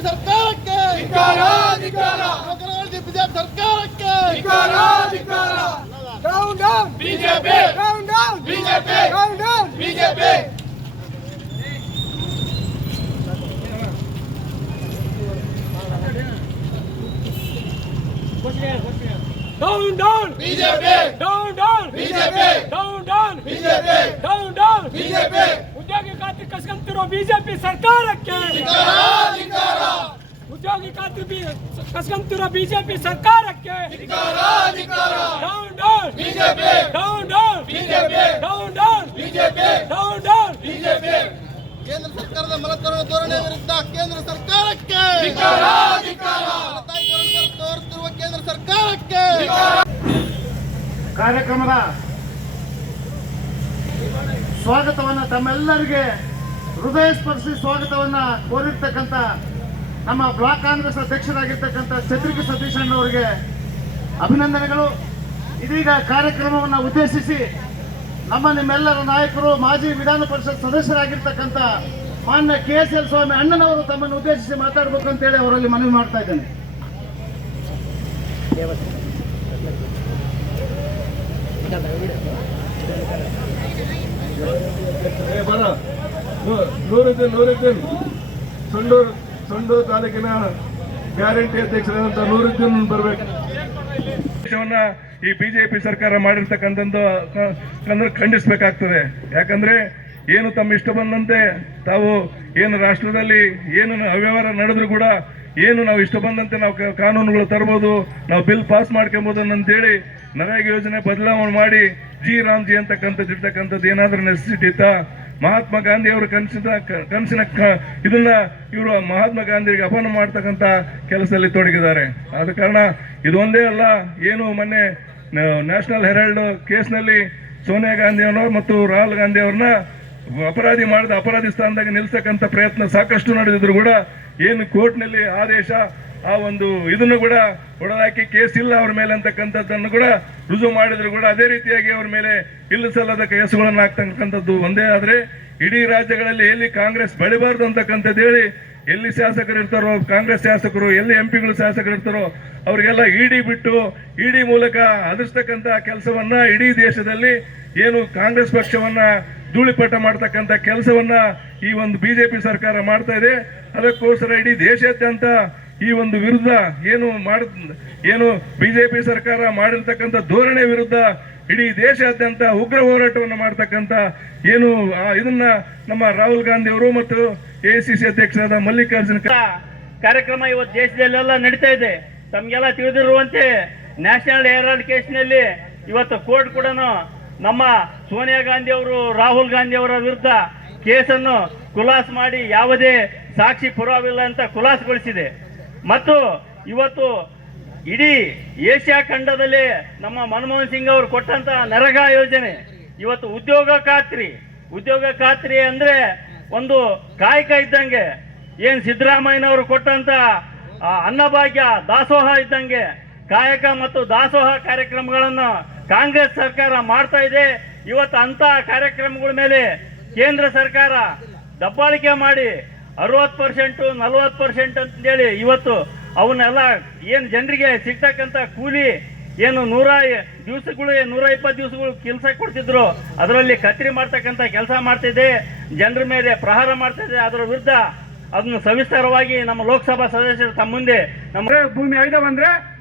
BJP ಸರ್ಕಾರಕ್ಕೆ ಧಿಕ್ಕಾರ, ಧಿಕ್ಕಾರ. ಯುವಕರಲ್ಲಿ ಬಿಜೆಪಿ ಸರ್ಕಾರಕ್ಕೆ ಧಿಕ್ಕಾರ, ಧಿಕ್ಕಾರ. Down, down, BJP down, down, BJP down, down. BJP Down, down, BJP down, down, BJP down, down, BJP down, down. BJP ಖಾತ್ರಿ ಬಿಜೆಪಿ ಸರ್ಕಾರಕ್ಕೆ. ಉದ್ಯೋಗಿ ಖಾತ್ರಿ ಬಿ- ಬಿಜೆಪಿ ಸರ್ಕಾರಕ್ಕೆ. Down down BJP. Down down BJP. Down down BJP. Down down BJP. ಕೇಂದ್ರ ಸರ್ಕಾರದ ಮಲತರಣ ಧೋರಣೆ ವಿರುದ್ಧ ಕೇಂದ್ರ ಸರ್ಕಾರಕ್ಕೆ. ತೋರುತ್ತಿರುವ ಕೇಂದ್ರ ಸರ್ಕಾರಕ್ಕೆ. ಕಾರ್ಯಕ್ರಮದ ಸ್ವಾಗತವನ್ನ ತಮ್ಮೆಲ್ಲರಿಗೆ ಹೃದಯ ಸ್ಪರ್ಶಿ ಸ್ವಾಗತವನ್ನ ಕೋರಿರ್ತಕ್ಕಂಥ ನಮ್ಮ ಬ್ಲಾಕ್ ಕಾಂಗ್ರೆಸ್ ಅಧ್ಯಕ್ಷರಾಗಿರ್ತಕ್ಕಂಥ ಛತ್ರಿಕೆ ಸತೀಶ್ ಅಣ್ಣವರಿಗೆ ಅಭಿನಂದನೆಗಳು. ಇದೀಗ ಕಾರ್ಯಕ್ರಮವನ್ನು ಉದ್ದೇಶಿಸಿ ನಮ್ಮ ನಿಮ್ಮೆಲ್ಲರ ನಾಯಕರು, ಮಾಜಿ ವಿಧಾನ ಪರಿಷತ್ ಸದಸ್ಯರಾಗಿರ್ತಕ್ಕಂಥ ಮಾನ್ಯ ಕೆ ಎಸ್ ಎಲ್ ಸ್ವಾಮಿ ಅಣ್ಣನವರು ತಮ್ಮನ್ನು ಉದ್ದೇಶಿಸಿ ಮಾತಾಡಬೇಕು ಅಂತೇಳಿ ಅವರಲ್ಲಿ ಮನವಿ ಮಾಡ್ತಾ ಇದ್ದೇನೆ. ನೂ- ನೂರಿದ್ದೀನ್ ಸಂಡೂರು ಸಂಡೂರು ತಾಲೂಕಿನ ಗ್ಯಾರಂಟಿ ಅಧ್ಯಕ್ಷರಾದಂಥ ನೂರಿದ್ದೀನ್ ಬರಬೇಕು. ಈ ಬಿಜೆಪಿ ಸರ್ಕಾರ ಮಾಡಿರ್ತಕ್ಕಂಥದ್ದು ಅಂದ್ರೆ ಖಂಡಿಸಬೇಕಾಗ್ತದೆ. ಯಾಕಂದ್ರೆ ಏನು ತಮ್ಮ ಇಷ್ಟ ಬಂದಂತೆ ತಾವು ಏನು ರಾಷ್ಟ್ರದಲ್ಲಿ ಏನು ಅವ್ಯವಹಾರ ನಡೆದ್ರು ಕೂಡ ಏನು ನಾವು ಇಷ್ಟ ಬಂದಂತೆ ನಾವು ಕಾನೂನುಗಳು ತರ್ಬೋದು, ನಾವು ಬಿಲ್ ಪಾಸ್ ಮಾಡ್ಕೊಬೋದು ಅಂತೇಳಿ ನರೇಗಾ ಯೋಜನೆ ಬದಲಾವಣೆ ಮಾಡಿ ಜಿ ರಾಮ್ಜಿ ಅಂತಕ್ಕಂಥದ್ದು ಇರ್ತಕ್ಕಂಥದ್ದು ಏನಾದರೂ ನೆಸೆಸಿಟಿ ಇತ್ತಾ ಮಹಾತ್ಮ ಗಾಂಧಿ ಅವರು ಕನಸಿನ ಕ- ಕನಸಿನ ಇದನ್ನ ಇವರು ಮಹಾತ್ಮ ಗಾಂಧಿಗೆ ಅಪಮಾನ ಮಾಡ್ತಕ್ಕಂಥ ಕೆಲಸದಲ್ಲಿ ತೊಡಗಿದ್ದಾರೆ. ಆದ ಕಾರಣ ಇದೊಂದೇ ಅಲ್ಲ, ಏನು ಮೊನ್ನೆ ನ್ಯಾಷನಲ್ ಹೆರಾಲ್ಡ್ ಕೇಸ್ನಲ್ಲಿ ಸೋನಿಯಾ ಗಾಂಧಿ ಮತ್ತು ರಾಹುಲ್ ಗಾಂಧಿ ಅವ್ರನ್ನ ಅಪರಾಧಿ ಮಾಡಿದ ಅಪರಾಧಿ ಸ್ಥಾನದಾಗ ನಿಲ್ಸಕ್ಕಂಥ ಪ್ರಯತ್ನ ಸಾಕಷ್ಟು ನಡೆದಿದ್ರು ಕೂಡ ಏನು ಕೋರ್ಟ್ನಲ್ಲಿ ಆದೇಶ ಆ ಒಂದು ಇದನ್ನು ಕೂಡ ಹೊಡೆದಾಕಿ ಕೇಸ್ ಇಲ್ಲ ಅವ್ರ ಮೇಲೆ ಅಂತಕ್ಕಂಥದ್ದನ್ನು ಕೂಡ ರುಜು ಮಾಡಿದ್ರು ಕೂಡ ಅದೇ ರೀತಿಯಾಗಿ ಅವ್ರ ಮೇಲೆ ಇಲ್ಲ ಸಲ್ಲದ ಕೇಸುಗಳನ್ನು ಹಾಕ್ತಕ್ಕಂಥದ್ದು ಒಂದೇ. ಆದ್ರೆ ಇಡೀ ರಾಜ್ಯಗಳಲ್ಲಿ ಎಲ್ಲಿ ಕಾಂಗ್ರೆಸ್ ಬೆಳಿಬಾರ್ದು ಅಂತಕ್ಕಂಥದ್ದು ಹೇಳಿ ಎಲ್ಲಿ ಶಾಸಕರು ಇರ್ತಾರೋ, ಕಾಂಗ್ರೆಸ್ ಶಾಸಕರು, ಎಲ್ಲಿ ಎಂ ಪಿಗಳು ಶಾಸಕರು ಇರ್ತಾರೋ, ಅವರಿಗೆಲ್ಲ ಇಡಿ ಬಿಟ್ಟು, ಇಡಿ ಮೂಲಕ ಅದರಿಸ್ತಕ್ಕಂಥ ಕೆಲಸವನ್ನ ಇಡೀ ದೇಶದಲ್ಲಿ ಏನು ಕಾಂಗ್ರೆಸ್ ಪಕ್ಷವನ್ನ ಧೂಳಿಪಟ ಮಾಡ್ತಕ್ಕಂಥ ಕೆಲಸವನ್ನ ಈ ಒಂದು ಬಿಜೆಪಿ ಸರ್ಕಾರ ಮಾಡ್ತಾ ಇದೆ. ಅದಕ್ಕೋಸ್ಕರ ಇಡೀ ದೇಶಾದ್ಯಂತ ಈ ಒಂದು ವಿರುದ್ಧ ಏನು ಮಾಡ ಏನು ಬಿಜೆಪಿ ಸರ್ಕಾರ ಮಾಡಿರ್ತಕ್ಕಂಥ ಧೋರಣೆ ವಿರುದ್ಧ ಇಡೀ ದೇಶಾದ್ಯಂತ ಉಗ್ರ ಹೋರಾಟವನ್ನು ಮಾಡ್ತಕ್ಕಂಥ ಏನು ಇದನ್ನ ನಮ್ಮ ರಾಹುಲ್ ಗಾಂಧಿ ಅವರು ಮತ್ತು ಸಿ ಅಧ್ಯಕ್ಷರಾದ ಮಲ್ಲಿಕಾರ್ಜುನ ಕಾರ್ಯಕ್ರಮ ಇವತ್ತು ದೇಶದಲ್ಲೆಲ್ಲ ನಡೀತಾ ಇದೆ. ತಮಗೆಲ್ಲ ತಿಳಿದಿರುವಂತೆ ನ್ಯಾಷನಲ್ ಹೆರಾಲ್ಡ್ ಕೇಸ್ನಲ್ಲಿ ಇವತ್ತು ಕೋರ್ಟ್ ಕೂಡ ನಮ್ಮ ಸೋನಿಯಾ ಗಾಂಧಿ ಅವರು, ರಾಹುಲ್ ಗಾಂಧಿ ಅವರ ವಿರುದ್ಧ ಕೇಸನ್ನು ಖುಲಾಸ್ ಮಾಡಿ ಯಾವುದೇ ಸಾಕ್ಷಿ ಪುರಾವಿಲ್ಲ ಅಂತ ಖುಲಾಸಗೊಳಿಸಿದೆ. ಮತ್ತು ಇವತ್ತು ಇಡೀ ಏಷ್ಯಾ ಖಂಡದಲ್ಲಿ ನಮ್ಮ ಮನಮೋಹನ್ ಸಿಂಗ್ ಅವರು ಕೊಟ್ಟಂತ ನರಗಾ ಯೋಜನೆ. ಇವತ್ತು ಉದ್ಯೋಗ ಖಾತ್ರಿ. ಉದ್ಯೋಗ ಖಾತ್ರಿ ಅಂದ್ರೆ ಒಂದು ಕಾಯಕ ಇದ್ದಂಗೆ. ಏನ್ ಸಿದ್ದರಾಮಯ್ಯನವರು ಕೊಟ್ಟಂತ ಅನ್ನಭಾಗ್ಯ ದಾಸೋಹ ಇದ್ದಂಗೆ. ಕಾಯಕ ಮತ್ತು ದಾಸೋಹ ಕಾರ್ಯಕ್ರಮಗಳನ್ನು ಕಾಂಗ್ರೆಸ್ ಸರ್ಕಾರ ಮಾಡ್ತಾ ಇದೆ. ಇವತ್ತು ಅಂತ ಕಾರ್ಯಕ್ರಮಗಳ ಮೇಲೆ ಕೇಂದ್ರ ಸರ್ಕಾರ ದಬ್ಬಾಳಿಕೆ ಮಾಡಿ ಅರವತ್ತು ಪರ್ಸೆಂಟು, ನಲ್ವತ್ತು ಪರ್ಸೆಂಟ್ ಅಂತೇಳಿ ಇವತ್ತು ಅವನ್ನೆಲ್ಲ ಏನು ಜನರಿಗೆ ಸಿಗ್ತಕ್ಕಂಥ ಕೂಲಿ ಏನು ನೂರ ದಿವಸಗಳು ನೂರ ಇಪ್ಪತ್ತು ದಿವಸಗಳು ಕೆಲಸ ಕೊಡ್ತಿದ್ರು, ಅದರಲ್ಲಿ ಕತ್ರಿ ಮಾಡ್ತಕ್ಕಂಥ ಕೆಲಸ ಮಾಡ್ತಿದೆ, ಜನರ ಮೇಲೆ ಪ್ರಹಾರ ಮಾಡ್ತಿದೆ, ಅದರ ವಿರುದ್ಧ ಅದನ್ನು ಸವಿಸ್ತಾರವಾಗಿ ನಮ್ಮ ಲೋಕಸಭಾ ಸದಸ್ಯರು ತಮ್ಮ ಮುಂದೆ ನಮ್ಮ ಭೂಮಿ ಆಯ್ದ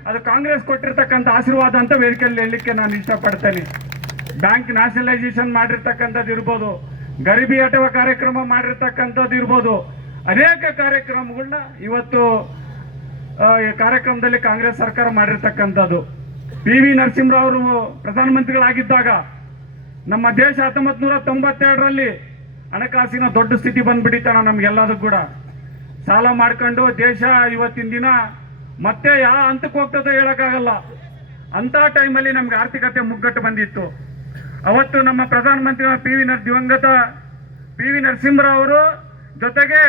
ಅದು ಕಾಂಗ್ರೆಸ್ ಕೊಟ್ಟಿರ್ತಕ್ಕಂಥ ಆಶೀರ್ವಾದ ಅಂತ ವೇದಿಕೆಯಲ್ಲಿ ಹೇಳಲಿಕ್ಕೆ ನಾನು ಇಷ್ಟಪಡ್ತೇನೆ. ಬ್ಯಾಂಕ್ ನ್ಯಾಷನಲೈಸೇಷನ್ ಮಾಡಿರ್ತಕ್ಕಂಥದ್ದು ಇರ್ಬೋದು, ಗರಿಬಿ ಹಟವ ಕಾರ್ಯಕ್ರಮ ಮಾಡಿರ್ತಕ್ಕಂಥದ್ದು ಇರ್ಬೋದು ಅನೇಕ ಕಾರ್ಯಕ್ರಮಗಳನ್ನ ಇವತ್ತು ಕಾರ್ಯಕ್ರಮದಲ್ಲಿ ಕಾಂಗ್ರೆಸ್ ಸರ್ಕಾರ ಮಾಡಿರ್ತಕ್ಕಂಥದ್ದು. ಪಿ ವಿ ನರಸಿಂಹರಾವ್ ಅವರು ಪ್ರಧಾನಮಂತ್ರಿಗಳಾಗಿದ್ದಾಗ ನಮ್ಮ ದೇಶ ಹತ್ತೊಂಬತ್ತು ನೂರ ತೊಂಬತ್ತೆರಡರಲ್ಲಿ ಹಣಕಾಸಿನ ದೊಡ್ಡ ಸ್ಥಿತಿ ಬಂದ್ಬಿಡಿತಣ ನಮ್ಗೆಲ್ಲದೂ ಕೂಡ. ಸಾಲ ಮಾಡ್ಕೊಂಡು ದೇಶ ಇವತ್ತಿನ ದಿನ ಮತ್ತೆ ಯಾವ ಹಂತಕ್ಕೆ ಹೋಗ್ತದ ಹೇಳೋಕ್ಕಾಗಲ್ಲ. ಅಂತ ಟೈಮಲ್ಲಿ ನಮ್ಗೆ ಆರ್ಥಿಕತೆ ಮುಗ್ಗಟ್ಟು ಬಂದಿತ್ತು. ಅವತ್ತು ನಮ್ಮ ಪ್ರಧಾನಮಂತ್ರಿ ಪಿ ವಿ ನರ್ ದಿವಂಗತ ಪಿ ವಿ ನರಸಿಂಹರಾವ್ ಅವರು ಜೊತೆಗೆ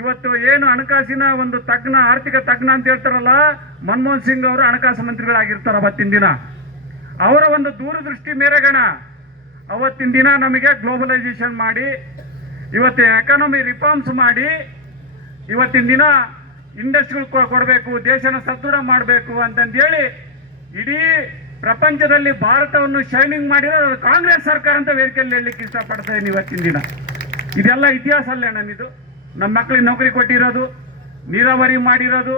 ಇವತ್ತು ಏನು ಹಣಕಾಸಿನ ಒಂದು ತಜ್ಞ, ಆರ್ಥಿಕ ತಜ್ಞ ಅಂತ ಹೇಳ್ತಾರಲ್ಲ, ಮನಮೋಹನ್ ಸಿಂಗ್ ಅವರು ಹಣಕಾಸು ಮಂತ್ರಿಗಳಾಗಿರ್ತಾರ ಅವತ್ತಿನ ದಿನ. ಅವರ ಒಂದು ದೂರದೃಷ್ಟಿ ಮೇರೆಗಣ. ಅವತ್ತಿನ ದಿನ ನಮಗೆ ಗ್ಲೋಬಲೈಸೇಷನ್ ಮಾಡಿ, ಇವತ್ತು ಎಕಾನಮಿ ರಿಫಾರ್ಮ್ಸ್ ಮಾಡಿ, ಇವತ್ತಿನ ದಿನ ಇಂಡಸ್ಟ್ರಿಗಳು ಕೊಡಬೇಕು, ದೇಶನ ಸದೃಢ ಮಾಡಬೇಕು ಅಂತಂದೇಳಿ ಇಡೀ ಪ್ರಪಂಚದಲ್ಲಿ ಭಾರತವನ್ನು ಶೈನಿಂಗ್ ಮಾಡಿರೋ ಕಾಂಗ್ರೆಸ್ ಸರ್ಕಾರ ಅಂತ ವೇದಿಕೆಯಲ್ಲಿ ಹೇಳಲಿಕ್ಕೆ ಇಷ್ಟಪಡ್ತಾ ಇದ್ದೀನಿ ಇವತ್ತಿನ ದಿನ. ಇದೆಲ್ಲ ಇತಿಹಾಸ ಅಲ್ಲೇ ನನ್ನಿದು ನಮ್ಮ ಮಕ್ಕಳಿಗೆ ನೌಕರಿ ಕೊಟ್ಟಿರೋದು ನೀರಾವರಿ ಮಾಡಿರೋದು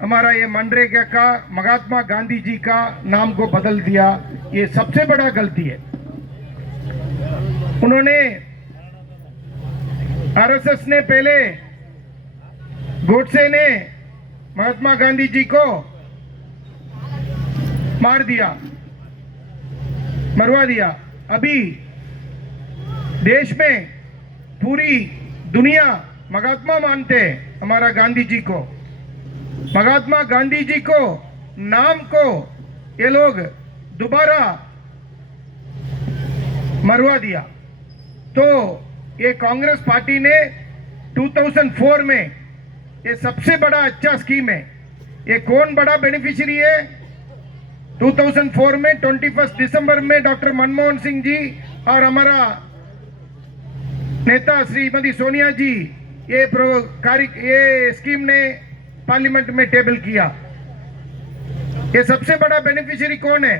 हमारा ये मनरेगा का महात्मा गांधी जी का नाम को बदल दिया ये सबसे बड़ा गलती है उन्होंने आरएसएस ने पहले गोडसे ने महात्मा गांधी जी को मार दिया मरवा दिया अभी देश में पूरी दुनिया महात्मा मानते हमारा गांधी जी को। महात्मा गांधी जी को, नाम को, ये लोग दोबारा मरवा दिया। तो ये कांग्रेस पार्टी ने 2004 में ये सबसे बड़ा अच्छा स्कीम है। ये कौन बड़ा बेनिफिशियरी है? 2004 में 21 दिसंबर में डॉक्टर मनमोहन सिंह जी और हमारा नेता श्रीमती सोनिया जी, ये कार्य ये स्कीम ने पार्लियामेंट में टेबल किया। ये सबसे बड़ा बेनिफिशियरी कौन है?